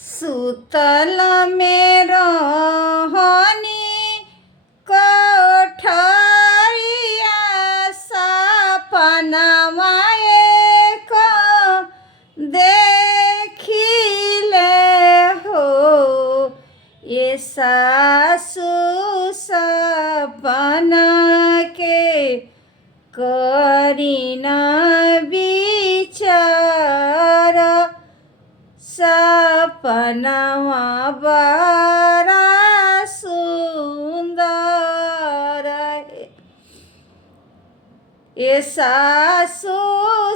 सुतल में रहनी कोठरिया सपनावा एक देखिले हो। ये सासु सपना के करीना विचार सपनावा बड़ा सुंदर है। ये सासु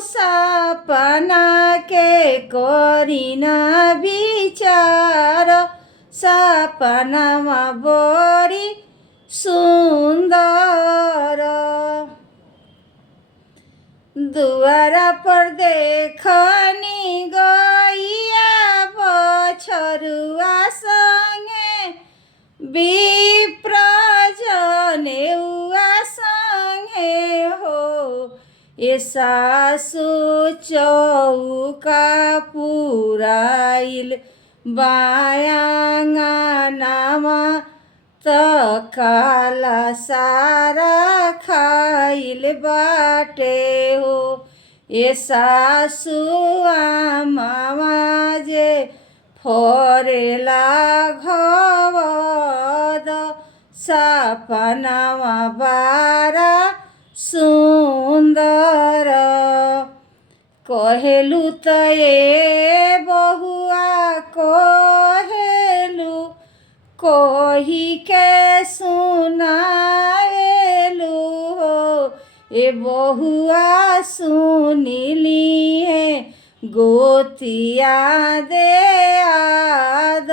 सपना के करीना विचार सपनावा बड़ी सुंदर। दुआरा पर देखनी गैया बछरुआ संगे विप्र जनेउआ संगे हो। ये सासु चौका पुराइल बायांगनामा त काला सारा खाइल बाटे हो। ये सासु आमावा जे फरेला घवद सपनावा बारा सुंदर। कहेलु त ये बहुआ कहेलु कोही के सुनाएलु हो। ए बहुआ सुनिली है गोतिया दे आद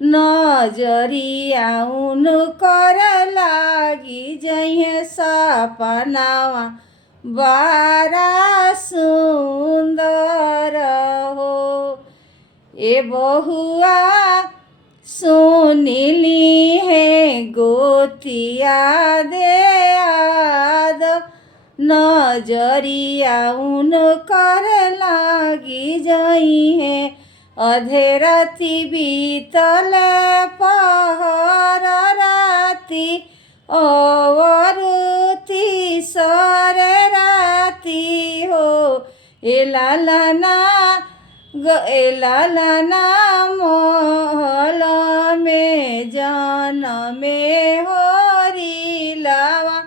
नजरिया उन कर लागी जइहे सपनावा बारा सुंदर हो। ए बहुआ सुनिली है गोतिया दे आद नजरिया उन कर लागी जई है। अधेरती बीतल पहर राती अवरुति सर राती हो। ए लालना महल में जनमे होरी लावा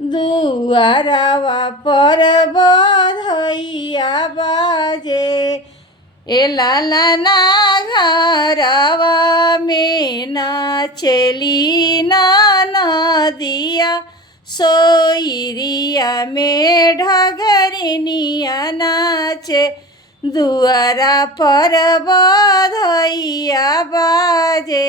दुआरावा पर बधैया बाजे। ए लालना घरवा में नाचेली नदिया सोइरिया में ढगरनिया नाचे दुआरा पर बधैया बाजे।